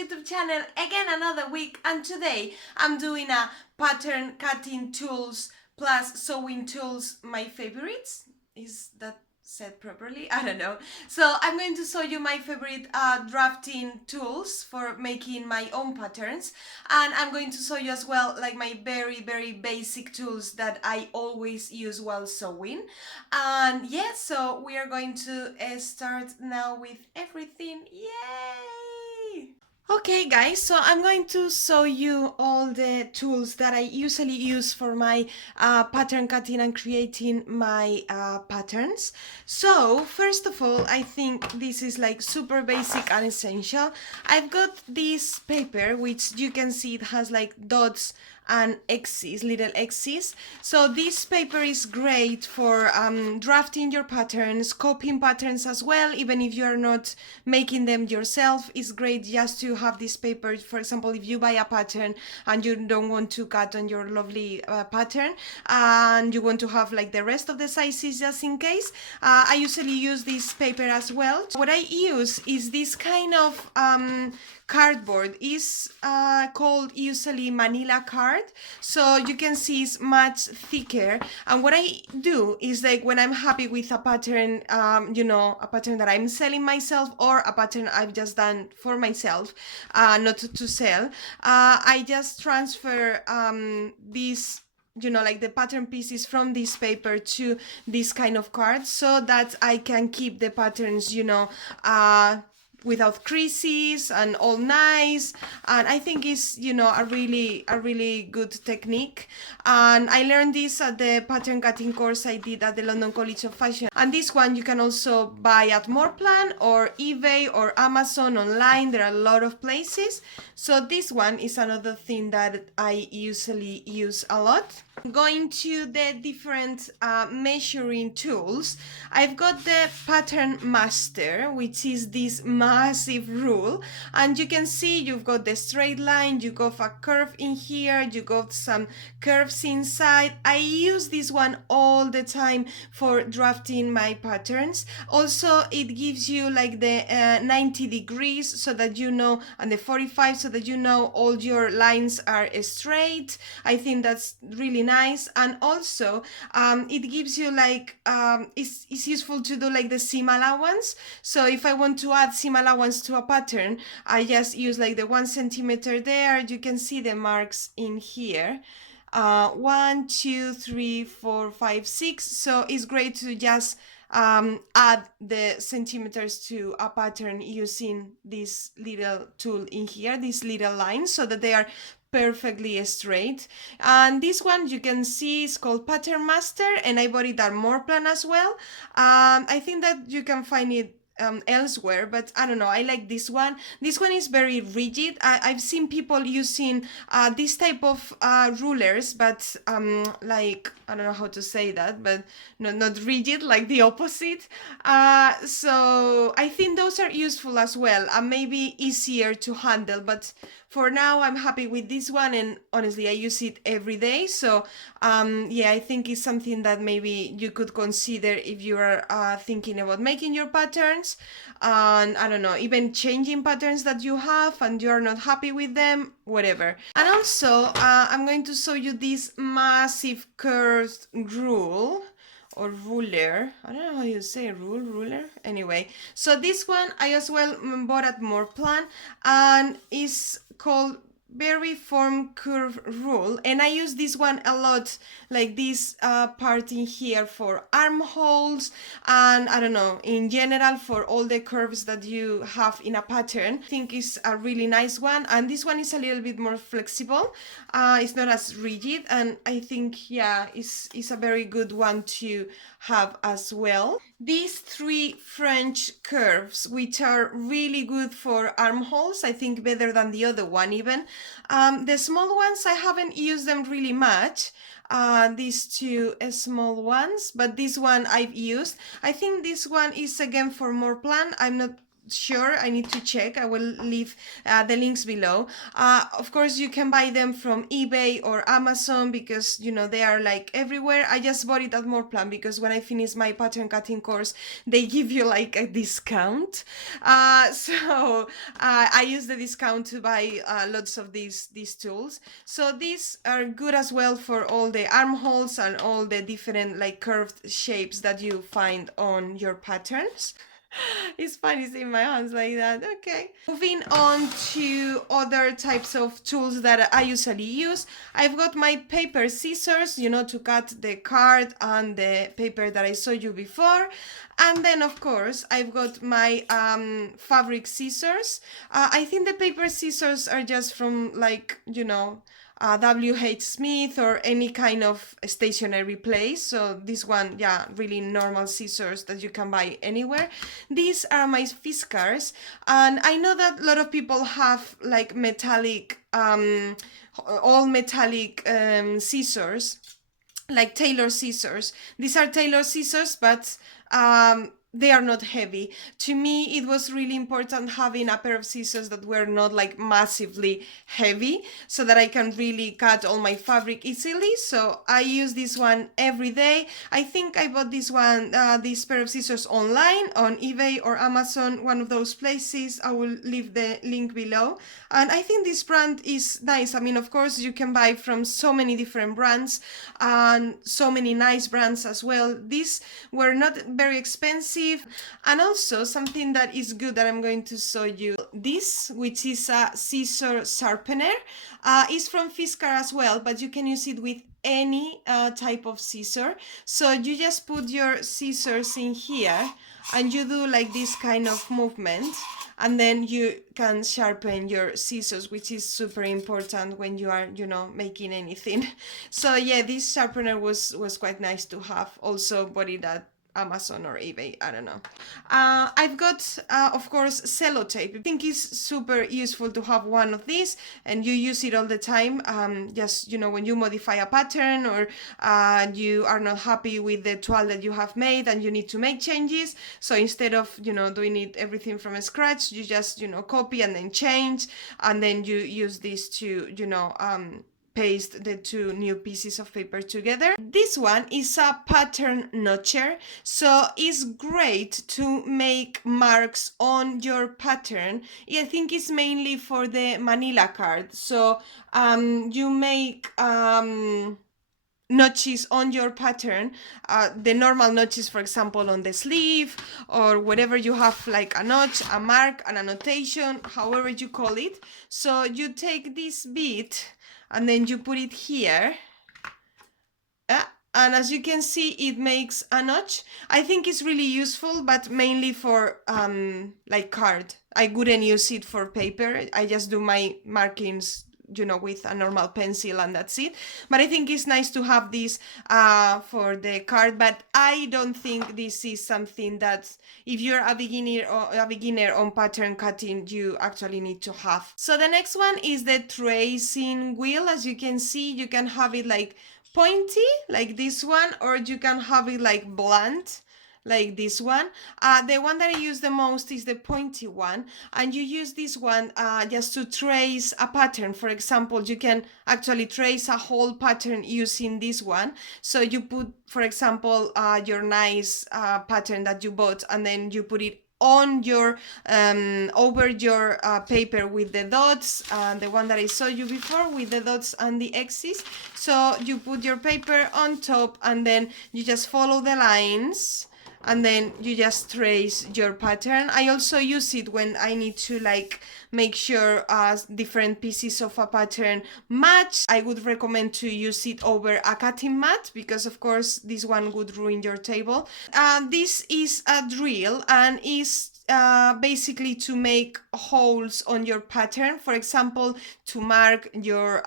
YouTube channel again another week, and today I'm doing a pattern cutting tools plus sewing tools, my favorites. Is that said properly? I don't know. So I'm going to show you my favorite drafting tools for making my own patterns, and I'm going to show you as well like my very basic tools that I always use while sewing. And yeah, so we are going to start now with everything. Yay! Okay guys, so I'm going to show you all the tools that I usually use for my pattern cutting and creating my patterns. So first of all, I think this is like super basic and essential. I've got this paper, which you can see it has like dots and X's, little X's. So this paper is great for drafting your patterns, copying patterns as well, even if you are not making them yourself. It's great just to have this paper. For example, if you buy a pattern and you don't want to cut on your lovely pattern and you want to have like the rest of the sizes just in case, I usually use this paper as well. What I use is this kind of cardboard. Is called usually Manila card, so you can see it's much thicker. And what I do is, like, when I'm happy with a pattern, you know, a pattern that I'm selling myself or a pattern I've just done for myself, not to sell, I just transfer these, you know, like the pattern pieces from this paper to this kind of card, so that I can keep the patterns, you know, without creases and all nice. And I think it's, you know, a really good technique. And I learned this at the pattern cutting course I did at the London College of Fashion. And this one you can also buy at Moreplan or eBay or Amazon online. There are a lot of places. So this one is another thing that I usually use a lot. Going to the different measuring tools, I've got the Pattern Master, which is this massive rule, and you can see you've got the straight line, you got a curve in here, you got some curves inside. I use this one all the time for drafting my patterns. Also, it gives you like the 90 degrees so that you know, and the 45 so that you know all your lines are straight. I think that's really nice. And also it gives you like it's useful to do like the seam allowance. So if I want to add seam allowance to a pattern, I just use like the 1 centimeter there. You can see the marks in here, 1 2 3 4 5 6. So it's great to just add the centimeters to a pattern using this little tool in here, these little lines, so that they are perfectly straight. And this one you can see is called Pattern Master, and I bought it at Moreplan as well. I think that you can find it elsewhere, but I don't know, I like this one. This one is very rigid. I've seen people using this type of rulers, but like, I don't know how to say that, but not rigid, like the opposite. So I think those are useful as well, and maybe easier to handle, but for now I'm happy with this one, and honestly I use it every day. So yeah, I think it's something that maybe you could consider if you are thinking about making your patterns, and I don't know, even changing patterns that you have and you're not happy with them, whatever. And also I'm going to show you this massive curved rule or ruler. I don't know how you say ruler. Anyway, so this one I as well bought at Moreplan, and is called Very Form Curve Rule, and I use this one a lot, like this part in here for armholes, and I don't know, in general for all the curves that you have in a pattern. I think it's a really nice one, and this one is a little bit more flexible. It's not as rigid, and I think, yeah, it's a very good one to have as well. These 3 French curves, which are really good for armholes, I think better than the other one even. The small ones, I haven't used them really much, these 2 small ones, but this one I've used. I think this one is again for Moreplan. I'm not sure. I need to check. I will leave the links below. Of course, you can buy them from eBay or Amazon because, you know, they are like everywhere. I just bought it at Moreplan because when I finished my pattern cutting course, they give you like a discount. So I use the discount to buy lots of these tools. So these are good as well for all the armholes and all the different like curved shapes that you find on your patterns. It's funny seeing my hands like that. Okay. Moving on to other types of tools that I usually use. I've got my paper scissors, you know, to cut the card and the paper that I showed you before. And then, of course, I've got my fabric scissors. I think the paper scissors are just from like, you know, WH Smith or any kind of stationery place. So this one, yeah, really normal scissors that you can buy anywhere. These are my Fiskars, and I know that a lot of people have like metallic, all metallic scissors, like tailor scissors. These are tailor scissors, but they are not heavy. To me, it was really important having a pair of scissors that were not like massively heavy so that I can really cut all my fabric easily. So I use this one every day. I think I bought this one, this pair of scissors online on eBay or Amazon, one of those places. I will leave the link below. And I think this brand is nice. I mean, of course, you can buy from so many different brands and so many nice brands as well. These were not very expensive. And also something that is good that I'm going to show you. This, which is a scissor sharpener, is from Fiskar as well, but you can use it with any type of scissor. So you just put your scissors in here and you do like this kind of movement, and then you can sharpen your scissors, which is super important when you are, you know, making anything. So yeah, this sharpener was quite nice to have. Also bought it at Amazon or eBay, I don't know. I've got, of course, sellotape. I think it's super useful to have one of these, and you use it all the time. Just, you know, when you modify a pattern or you are not happy with the toile that you have made and you need to make changes. So instead of, you know, doing it everything from scratch, you just, you know, copy and then change, and then you use this to, you know, paste the two new pieces of paper together. This one is a pattern notcher, so it's great to make marks on your pattern. I think it's mainly for the manila card. So you make notches on your pattern, the normal notches, for example, on the sleeve or whatever you have, like a notch, a mark, an annotation, however you call it. So you take this bit and then you put it here, and as you can see, it makes a notch. I think it's really useful, but mainly for like card. I wouldn't use it for paper. I just do my markings, you know, with a normal pencil, and that's it. But I think it's nice to have this for the card. But I don't think this is something that, if you're a beginner on pattern cutting, you actually need to have. So the next one is the tracing wheel. As you can see, you can have it like pointy, like this one, or you can have it like blunt, like this one. The one that I use the most is the pointy one, and you use this one just to trace a pattern. For example, you can actually trace a whole pattern using this one. So you put, for example, your nice pattern that you bought, and then you put it on your over your paper with the dots, the one that I showed you before with the dots and the X's. So you put your paper on top, and then you just follow the lines, and then you just trace your pattern. I also use it when I need to like make sure different pieces of a pattern match. I would recommend to use it over a cutting mat, because of course this one would ruin your table. This is a drill, and is basically to make holes on your pattern. For example, to mark your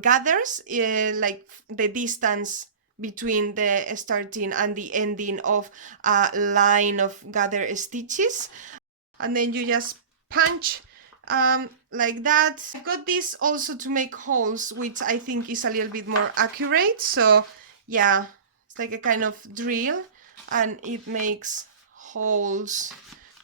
gathers, like the distance between the starting and the ending of a line of gather stitches, and then you just punch like that. I've got this also to make holes, which I think is a little bit more accurate. So yeah, it's like a kind of drill, and it makes holes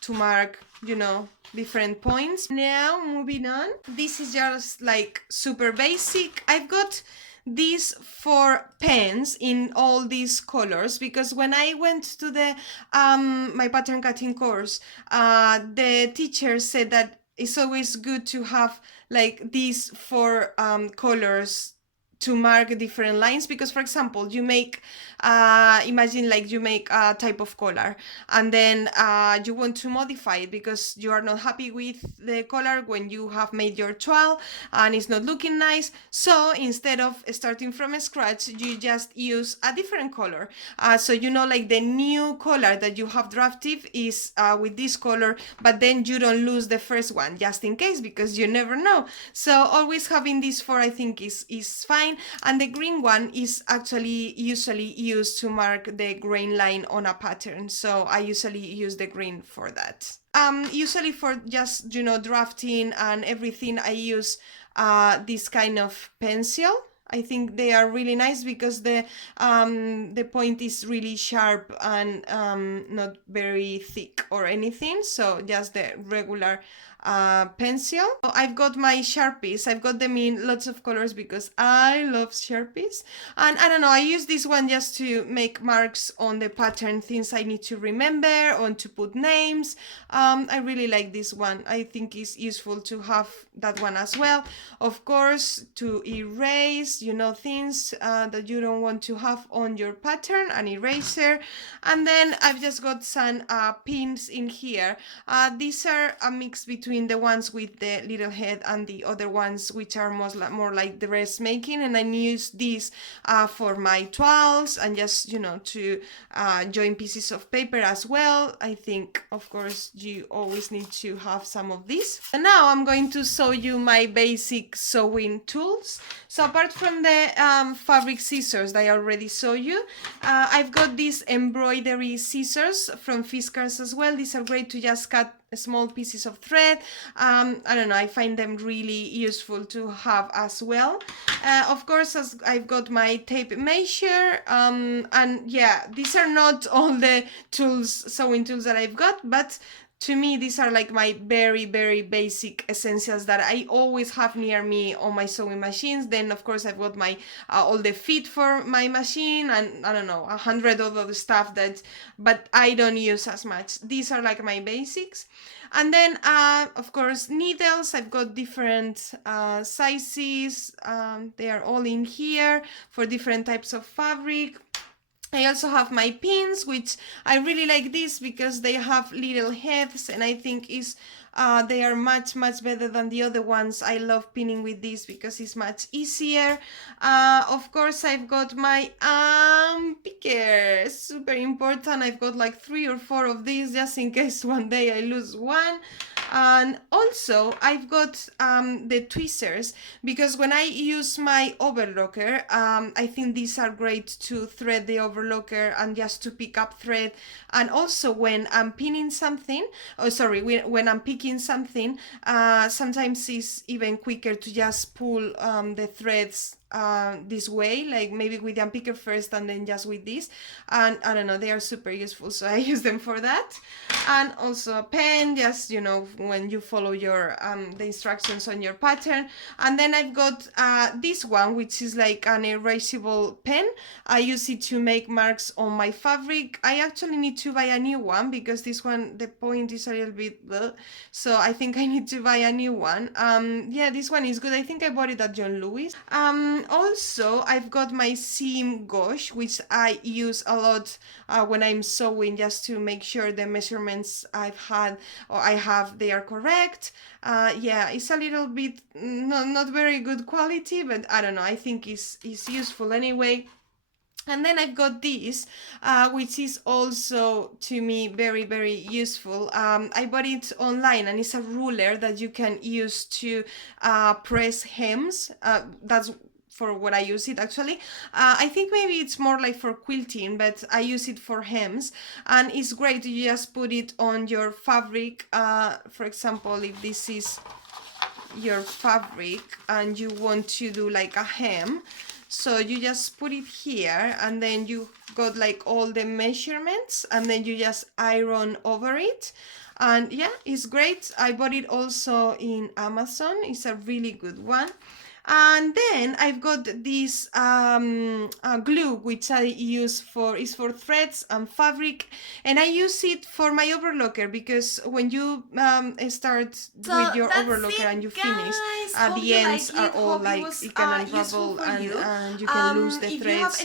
to mark, you know, different points. Now moving on, this is just like super basic. I've got these 4 pens in all these colors because when I went to the my pattern cutting course, the teacher said that it's always good to have like these 4 colors to mark different lines, because for example you make imagine like you make a type of collar and then you want to modify it because you are not happy with the collar when you have made your toile and it's not looking nice. So instead of starting from scratch, you just use a different color, so you know, like the new collar that you have drafted is with this color, but then you don't lose the first one just in case, because you never know. So always having these 4 I think is fine. And the green one is actually usually used to mark the grain line on a pattern, so I usually use the green for that. Usually for just, you know, drafting and everything, I use this kind of pencil. I think they are really nice because the point is really sharp and not very thick or anything, so just the regular pencil. I've got my Sharpies. I've got them in lots of colors because I love Sharpies. And I don't know, I use this one just to make marks on the pattern, things I need to remember, or to put names. I really like this one. I think it's useful to have that one as well. Of course, to erase, you know, things that you don't want to have on your pattern, an eraser. And then I've just got some pins in here. These are a mix between the ones with the little head and the other ones which are more like dressmaking, and I use these for my toiles and just, you know, to join pieces of paper as well. I think of course you always need to have some of these. And now I'm going to show you my basic sewing tools. So apart from the fabric scissors that I already showed you, I've got these embroidery scissors from Fiskars as well. These are great to just cut small pieces of thread. I don't know, I find them really useful to have as well. Of course, as I've got my tape measure, and yeah, these are not all the tools, sewing tools that I've got, but to me these are like my very basic essentials that I always have near me on my sewing machines. Then of course I've got my all the feet for my machine, and I don't know, 100 other stuff that but I don't use as much. These are like my basics. And then of course needles. I've got different sizes. They are all in here for different types of fabric. I also have my pins, which I really like this because they have little heads, and I think they are much better than the other ones. I love pinning with this because it's much easier. Of course, I've got my pickers, super important. I've got like 3 or 4 of these just in case one day I lose one. And also I've got the tweezers, because when I use my overlocker, I think these are great to thread the overlocker and just to pick up thread. And also when I'm pinning something, when I'm picking something, sometimes it's even quicker to just pull the threads this way, like maybe with the unpicker first and then just with this. And I don't know, they are super useful, so I use them for that. And also a pen, just, you know, when you follow your the instructions on your pattern. And then I've got this one, which is like an erasable pen. I use it to make marks on my fabric. I actually need to buy a new one because this one, the point is a little bit so I think I need to buy a new one. Yeah, this one is good. I think I bought it at John Lewis. Also I've got my seam gauge, which I use a lot when I'm sewing, just to make sure the measurements I have, they are correct. Yeah, it's a little bit not very good quality, but I don't know, I think it's useful anyway. And then I've got this, which is also to me very useful. I bought it online, and it's a ruler that you can use to press hems. That's for what I use it actually. I think maybe it's more like for quilting, but I use it for hems, and it's great. You just put it on your fabric. For example, if this is your fabric and you want to do like a hem, So you just put it here, and then you got like all the measurements, and then you just iron over it. And yeah, it's great. I bought it also in Amazon. It's a really good one. And then I've got this glue, which I use is for threads and fabric, and I use it for my overlocker, because when you start with your overlocker and you finish, the ends are all like it can unravel, and you can lose the threads.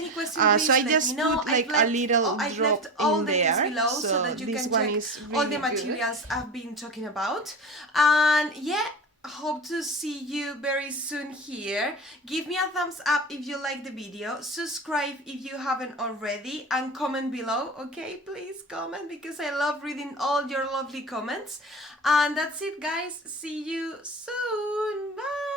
So I just put like a little drop in there. So this one is really all the materials I've been talking about. And yeah, hope to see you very soon here. Give me a thumbs up if you like the video, subscribe if you haven't already, and comment below, okay? Please comment, because I love reading all your lovely comments. And that's it, guys. See you soon. Bye.